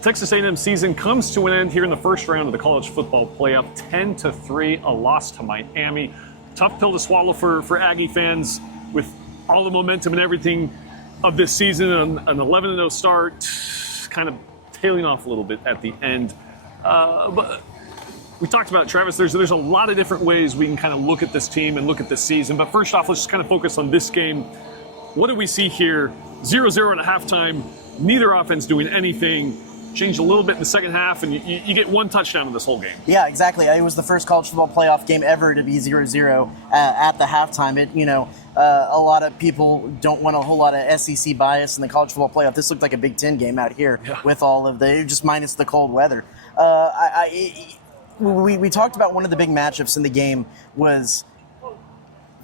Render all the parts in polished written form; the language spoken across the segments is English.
Texas A&M season comes to an end here in the first round of the college football playoff, 10-3, a loss to Miami. Tough pill to swallow for Aggie fans with all the momentum and everything of this season. An 11-0 start, kind of tailing off a little bit at the end. But we talked about it, Travis. There's a lot of different ways we can kind of look at this team and look at this season. But first off, let's just kind of focus on this game. What do we see here? 0-0 at halftime. Neither offense doing anything. Changed a little bit in the second half, and you get one touchdown in this whole game. Yeah, exactly. It was the first college football playoff game ever to be 0-0 at the halftime. A lot of people don't want a whole lot of SEC bias in the college football playoff. This looked like a Big Ten game out here with all of just minus the cold weather. We talked about one of the big matchups in the game was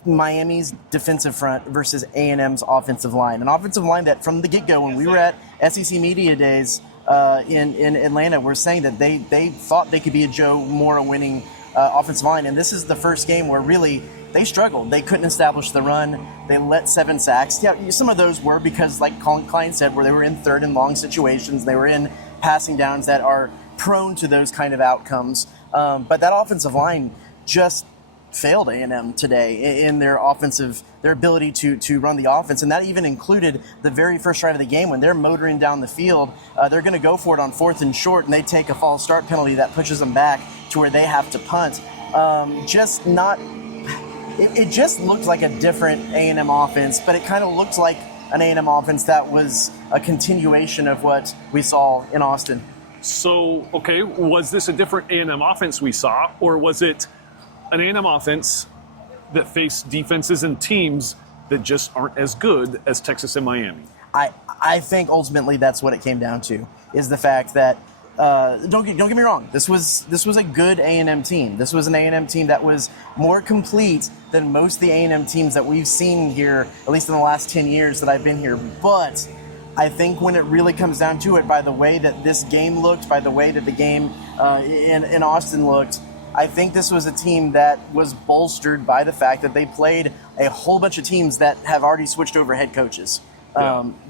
Miami's defensive front versus A&M's offensive line. An offensive line that from the get-go, when we were at SEC Media Days in Atlanta, we're saying that they thought they could be a Joe Moore winning offensive line. And this is the first game where really they struggled. They couldn't establish the run. They let 7 sacks. Yeah, some of those were because, like Klein said, where they were in third and long situations. They were in passing downs that are prone to those kind of outcomes. But that offensive line just failed A&M today in their ability to run the offense. And that even included the very first drive of the game when they're motoring down the field. They're going to go for it on 4th and short, and they take a false start penalty that pushes them back to where they have to punt. It just looked like a different A&M offense, but it kind of looked like an A&M offense that was a continuation of what we saw in Austin. So, okay, was this a different A&M offense we saw, or was it an A&M offense that faced defenses and teams that just aren't as good as Texas and Miami? I think ultimately that's what it came down to, is the fact that don't get me wrong, this was a good A&M team. This was an A&M team that was more complete than most of the A&M teams that we've seen here, at least in the last 10 years that I've been here. But I think when it really comes down to it, by the way that this game looked, by the way that the game in Austin looked, I think this was a team that was bolstered by the fact that they played a whole bunch of teams that have already switched over head coaches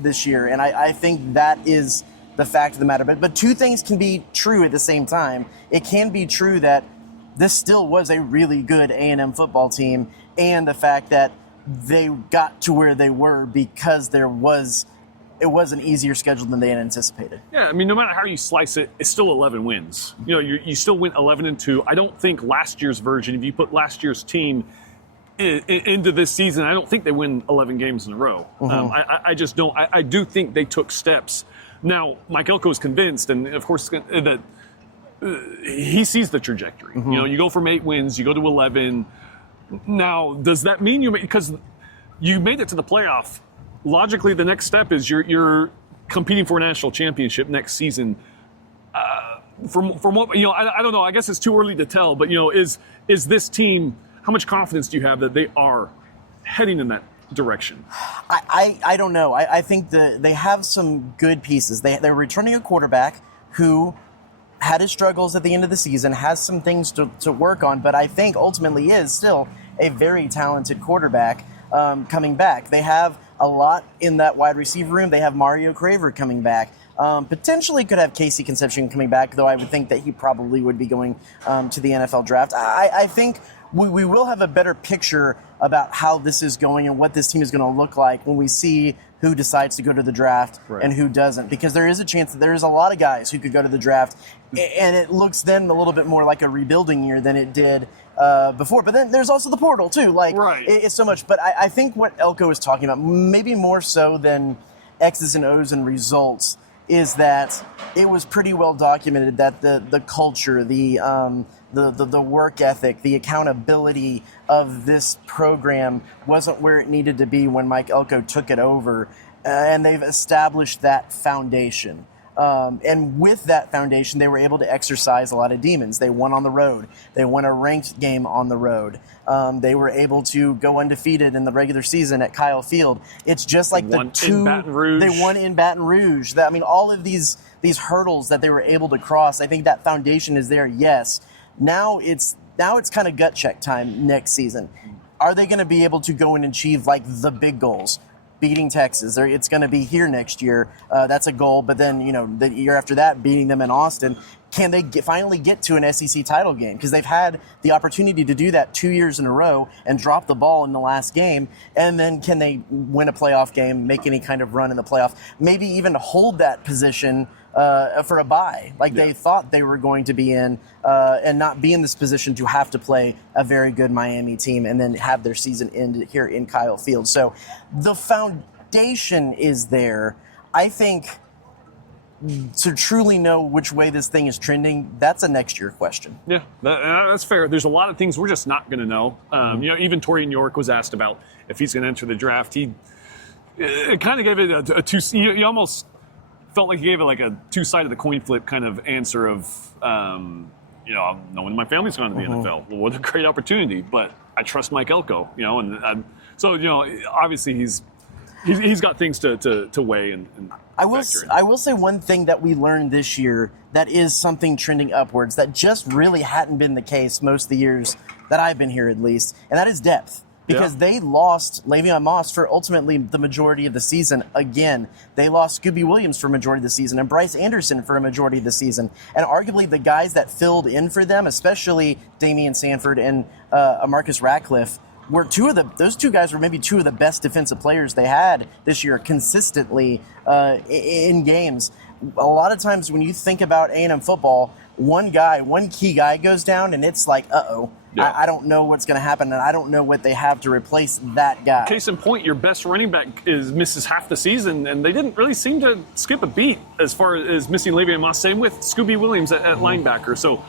this year. And I think that is the fact of the matter. But two things can be true at the same time. It can be true that this still was a really good A&M football team, and the fact that they got to where they were because it was an easier schedule than they had anticipated. Yeah, I mean, no matter how you slice it, it's still 11 wins. You still went 11-2. I don't think last year's version, if you put last year's team into this season, I don't think they win 11 games in a row. Mm-hmm. I just don't. I do think they took steps. Now, Mike Elko is convinced, and of course, that he sees the trajectory. Mm-hmm. You go from 8 wins, you go to 11. Now, does that mean because you made it to the playoff? Logically, the next step is you're competing for a national championship next season. From what I don't know. I guess it's too early to tell. But is this team? How much confidence do you have that they are heading in that direction? I don't know. I think they have some good pieces. They're returning a quarterback who had his struggles at the end of the season, has some things to work on, but I think ultimately is still a very talented quarterback coming back. They have a lot in that wide receiver room. They have Mario Craver coming back. Potentially could have Casey Concepcion coming back, though I would think that he probably would be going to the NFL draft. I think we will have a better picture about how this is going and what this team is going to look like when we see who decides to go to the draft and who doesn't. Because there is a chance that there is a lot of guys who could go to the draft, and it looks then a little bit more like a rebuilding year than it did before. But then there's also the portal, too. It's so much. But I think what Elko is talking about, maybe more so than X's and O's and results, is that it was pretty well documented that the culture, the work ethic, the accountability of this program wasn't where it needed to be when Mike Elko took it over, and they've established that foundation. And with that foundation, they were able to exercise a lot of demons. They won on the road. They won a ranked game on the road. They were able to go undefeated in the regular season at Kyle Field. It's just like they won in Baton Rouge. All of these hurdles that they were able to cross, I think that foundation is there, yes. Now it's kind of gut check time next season. Are they going to be able to go and achieve the big goals? beating Texas. It's going to be here next year. That's a goal. But then, the year after that, beating them in Austin. Can they finally get to an SEC title game? Because they've had the opportunity to do that 2 years in a row and drop the ball in the last game. And then can they win a playoff game, make any kind of run in the playoff, maybe even hold that position for a bye, like they thought they were going to be in, and not be in this position to have to play a very good Miami team and then have their season end here in Kyle Field. So the foundation is there. I think to truly know which way this thing is trending, that's a next year question. Yeah, that's fair. There's a lot of things we're just not going to know. Even Torian York was asked about if he's going to enter the draft. He kind of gave it a two. He almost felt like he gave it like a two-sided the coin flip kind of answer of, knowing my family's gone to the NFL. Well, what a great opportunity, but I trust Mike Elko, so obviously he's got things to weigh and I will say one thing that we learned this year that is something trending upwards that just really hadn't been the case most of the years that I've been here, at least, and that is depth. Because they lost Le'Veon Moss for ultimately the majority of the season again. They lost Scooby Williams for a majority of the season and Bryce Anderson for a majority of the season. And arguably the guys that filled in for them, especially Damian Sanford and Marcus Ratcliffe, those two guys were maybe two of the best defensive players they had this year consistently in games. A lot of times when you think about A&M football, one key guy goes down and it's like, uh-oh. Yeah. I don't know what's going to happen, and I don't know what they have to replace that guy. Case in point, your best running back misses half the season, and they didn't really seem to skip a beat as far as missing Le'Veon Moss. Same with Scooby Williams at linebacker. So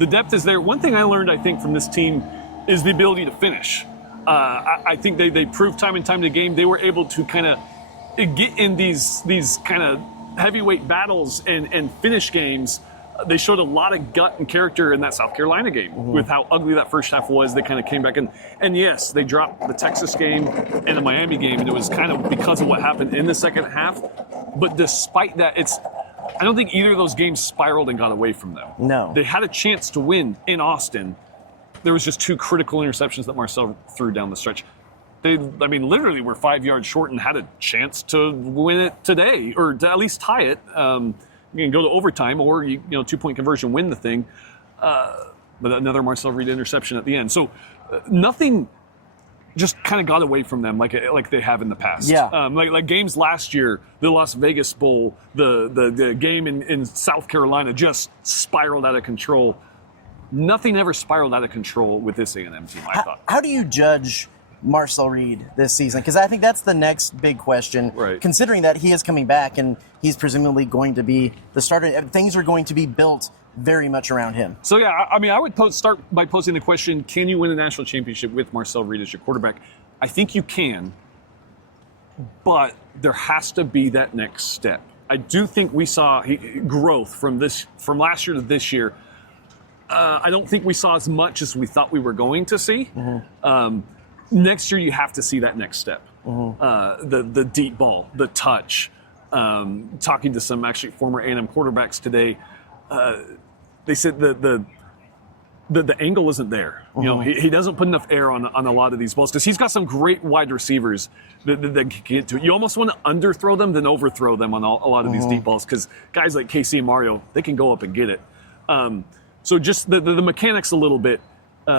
the depth is there. One thing I learned, I think, from this team is the ability to finish. I think they proved time and time in the game they were able to kind of get in these kind of heavyweight battles and finish games. They showed a lot of gut and character in that South Carolina game with how ugly that first half was. They kind of came back and yes, they dropped the Texas game and the Miami game, and it was kind of because of what happened in the second half. But despite that, I don't think either of those games spiraled and got away from them. No. They had a chance to win in Austin. There was just two critical interceptions that Marcel threw down the stretch. Literally were 5 yards short and had a chance to win it today, or to at least tie it. You can go to overtime or, 2-point conversion, win the thing. But another Marcel Reed interception at the end. So nothing just kind of got away from them like they have in the past. Yeah. Like games last year, the Las Vegas Bowl, the game in South Carolina just spiraled out of control. Nothing ever spiraled out of control with this A&M team, I thought. How do you judge Marcel Reed this season? Because I think that's the next big question, right, considering that he is coming back and he's presumably going to be the starter. Things are going to be built very much around him. So, I would start by posing the question, can you win a national championship with Marcel Reed as your quarterback? I think you can, but there has to be that next step. I do think we saw growth from last year to this year. I don't think we saw as much as we thought we were going to see. Next year, you have to see that next step. The deep ball, the touch. Talking to some actually former A&M quarterbacks today, they said the angle isn't there. He doesn't put enough air on a lot of these balls because he's got some great wide receivers that can get to it. You almost want to underthrow them than overthrow them on a lot of these deep balls because guys like KC and Mario, they can go up and get it. So just the mechanics a little bit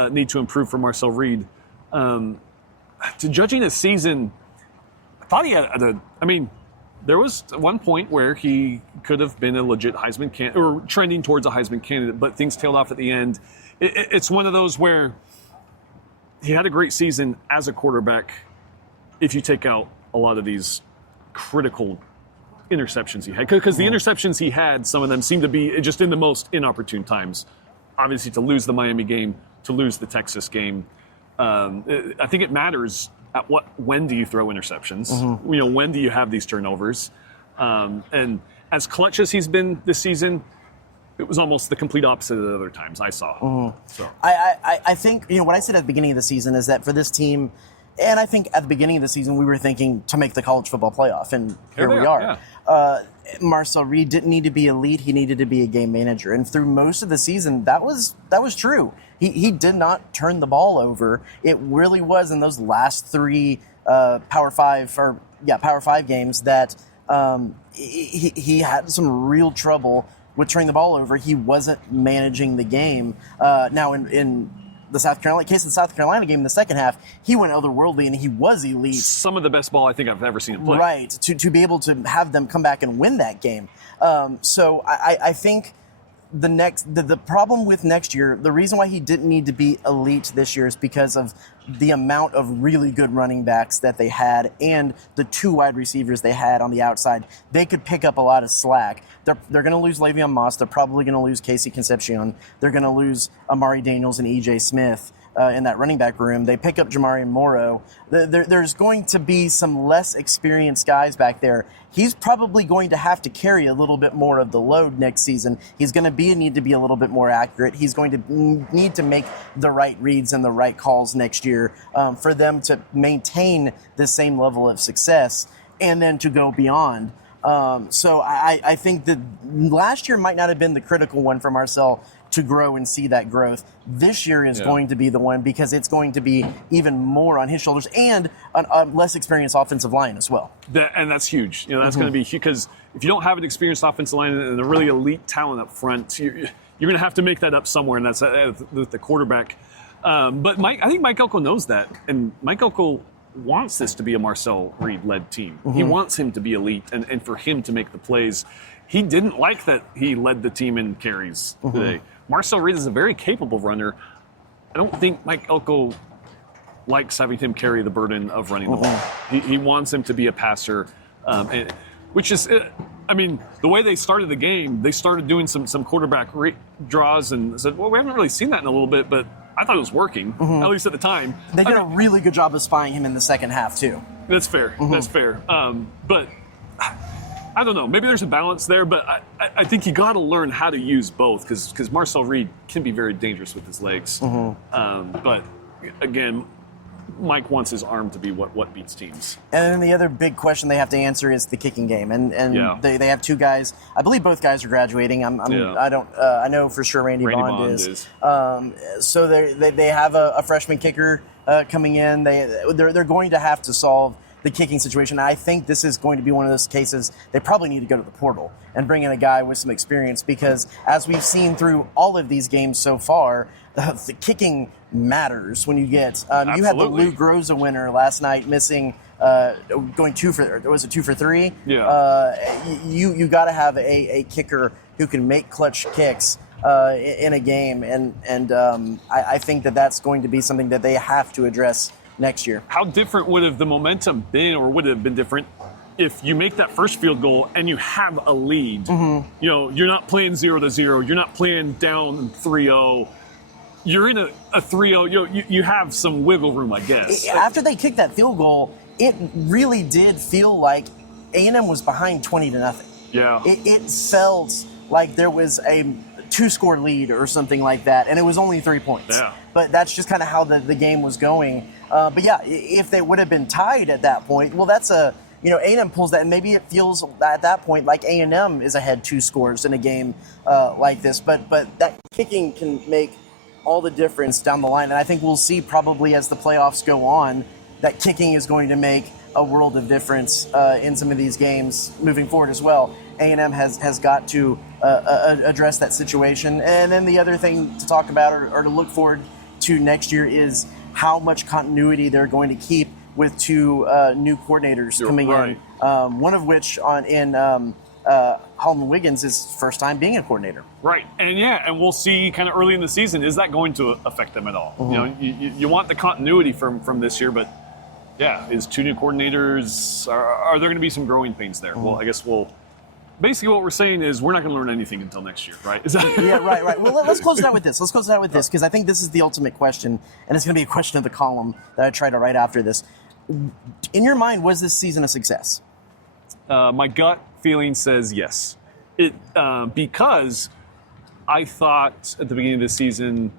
need to improve for Marcel Reed. To judging his season, I thought he had there was one point where he could have been a legit Heisman candidate or trending towards a Heisman candidate, but things tailed off at the end. It's one of those where he had a great season as a quarterback if you take out a lot of these critical interceptions he had. Because the interceptions he had, some of them seemed to be just in the most inopportune times. Obviously, to lose the Miami game, to lose the Texas game. I think it matters when do you throw interceptions? When do you have these turnovers? And as clutch as he's been this season, it was almost the complete opposite of the other times I saw. So I think what I said at the beginning of the season is that for this team, and I think at the beginning of the season we were thinking to make the college football playoff, and here we are. Yeah. Marcel Reed didn't need to be elite; he needed to be a game manager, and through most of the season, that was true. He did not turn the ball over. It really was in those last three Power 5 games that he had some real trouble with turning the ball over. He wasn't managing the game. Now, in the South Carolina game in the second half, he went otherworldly and he was elite. Some of the best ball I think I've ever seen him play. Right, to be able to have them come back and win that game. So I think the problem with next year, the reason why he didn't need to be elite this year is because of the amount of really good running backs that they had and the 2 wide receivers they had on the outside. They could pick up a lot of slack. They're going to lose Le'Veon Moss. They're probably going to lose Casey Concepcion. They're going to lose Amari Daniels and E.J. Smith in that running back room. They pick up Jamari Morrow. There's going to be some less experienced guys back there. He's probably going to have to carry a little bit more of the load next season. He's going to need to be a little bit more accurate. He's going to need to make the right reads and the right calls next year for them to maintain the same level of success and then to go beyond. So I think that last year might not have been the critical one for Marcel to grow and see that growth. This year is going to be the one because it's going to be even more on his shoulders and a less experienced offensive line as well. And that's huge. That's going to be huge because if you don't have an experienced offensive line and a really elite talent up front, you're going to have to make that up somewhere, and that's the quarterback. But I think Mike Elko knows that, and Mike Elko wants this to be a Marcel Reed-led team. He wants him to be elite and for him to make the plays. He didn't like that he led the team in carries today. Marcel Reed is a very capable runner. I don't think Mike Elko likes having him carry the burden of running the ball. He wants him to be a passer, which is, the way they started the game, they started doing some quarterback draws and said, well, we haven't really seen that in a little bit, but I thought it was working, at least at the time. They did a really good job of spying him in the second half, too. That's fair. That's fair. But I don't know. Maybe there's a balance there, but I think you got to learn how to use both because Marcel Reed can be very dangerous with his legs. But again, Mike wants his arm to be what beats teams. And then the other big question they have to answer is the kicking game, and they have 2 guys. I believe both guys are graduating. I know for sure Randy Bond is. So they have a freshman kicker coming in. They're going to have to solve the kicking situation. I think this is going to be one of those cases they probably need to go to the portal and bring in a guy with some experience because as we've seen through all of these games so far, the kicking matters when you get you had the Lou Groza winner last night missing going 2 for 3? You got to have a kicker who can make clutch kicks in a game and I think that's going to be something that they have to address next year. How different would have the momentum been, or would it have been different if you make that first field goal and you have a lead? You're not playing 0-0. You're not playing down 3-0. You're in a 3-0. You have some wiggle room, I guess. After they kicked that field goal, it really did feel like A&M was behind 20-0. Yeah. It felt like there was a 2-score lead or something like that, and it was only 3 points. Yeah. But that's just kind of how the game was going. But yeah, if they would have been tied at that point, well, that's A&M pulls that, and maybe it feels at that point like A&M is ahead 2 scores in a game like this. But that kicking can make all the difference down the line, and I think we'll see probably as the playoffs go on that kicking is going to make a world of difference in some of these games moving forward as well. A&M has got to address that situation. And then the other thing to talk about or to look forward to next year is how much continuity they're going to keep with 2 new coordinators coming in. One of which Holman Wiggins is first time being a coordinator. Right, and we'll see kind of early in the season, is that going to affect them at all? You want the continuity from this year, but is 2 new coordinators, are there going to be some growing pains there? Well, I guess basically what we're saying is we're not going to learn anything until next year, right? Right. Well, let's close it out with this. Because I think this is the ultimate question, and it's going to be a question of the column that I try to write after this. In your mind, was this season a success? My gut feeling says yes. Because I thought at the beginning of the season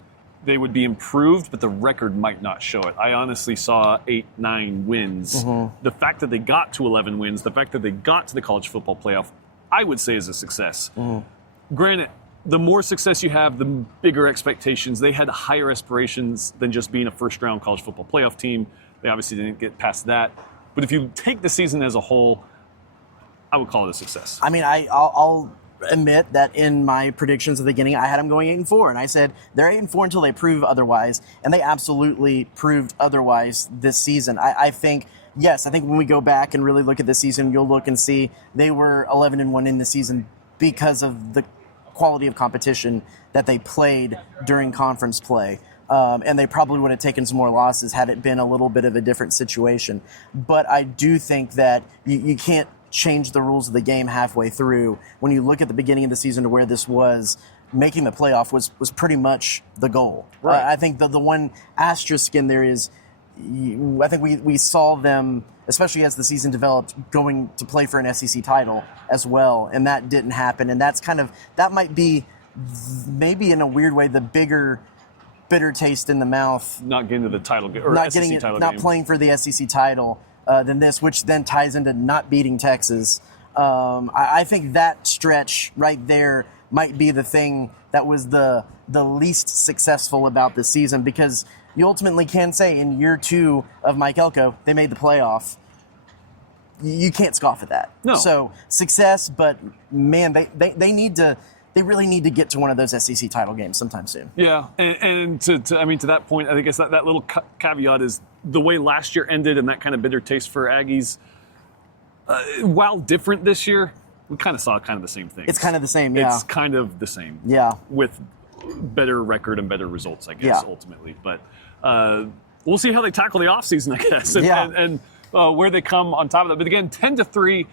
they would be improved, but the record might not show it. I honestly saw 8-9 wins. The fact that they got to 11 wins, the fact that they got to the college football playoff, I would say is a success. Granted, the more success you have, the bigger expectations. They had higher aspirations than just being a first-round college football playoff team. They obviously didn't get past that. But if you take the season as a whole, I would call it a success. I mean, I'll admit that in my predictions at the beginning, I had them going 8-4, and I said they're 8-4 until they prove otherwise, and they absolutely proved otherwise this season. I think when we go back and really look at the season, you'll look and see they were 11-1 in the season because of the quality of competition that they played during conference play. And they probably would have taken some more losses had it been a little bit of a different situation. But I do think that you can't change the rules of the game halfway through. When you look at the beginning of the season to where this was, making the playoff was pretty much the goal. Right. I think the one asterisk in there is, I think we saw them, especially as the season developed, going to play for an SEC title as well, and that didn't happen. And that might be, maybe in a weird way, the bitter taste in the mouth. Not getting to the title or not SEC getting it, title not game. playing for the SEC title than this, which then ties into not beating Texas. I think that stretch right there might be the thing that was the least successful about this season, because you ultimately can say in year 2 of Mike Elko, they made the playoff. You can't scoff at that. No. So success, but man, they really need to get to one of those SEC title games sometime soon. Yeah, and to that point, I guess that little caveat is the way last year ended and that kind of bitter taste for Aggies. While different this year, we kind of saw the same thing. It's kind of the same, yeah. It's kind of the same. Yeah. With better record and better results, I guess, ultimately. But we'll see how they tackle the offseason, I guess, and where they come on top of that. But again, 10-3.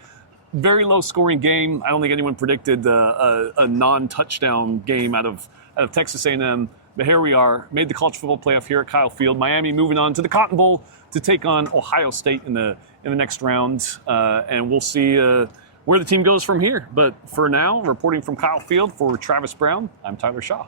Very low scoring game. I don't think anyone predicted a non-touchdown game out of Texas A&M. But here we are, made the college football playoff here at Kyle Field. Miami moving on to the Cotton Bowl to take on Ohio State in the next round, and we'll see where the team goes from here. But for now, reporting from Kyle Field for Travis Brown, I'm Tyler Shaw.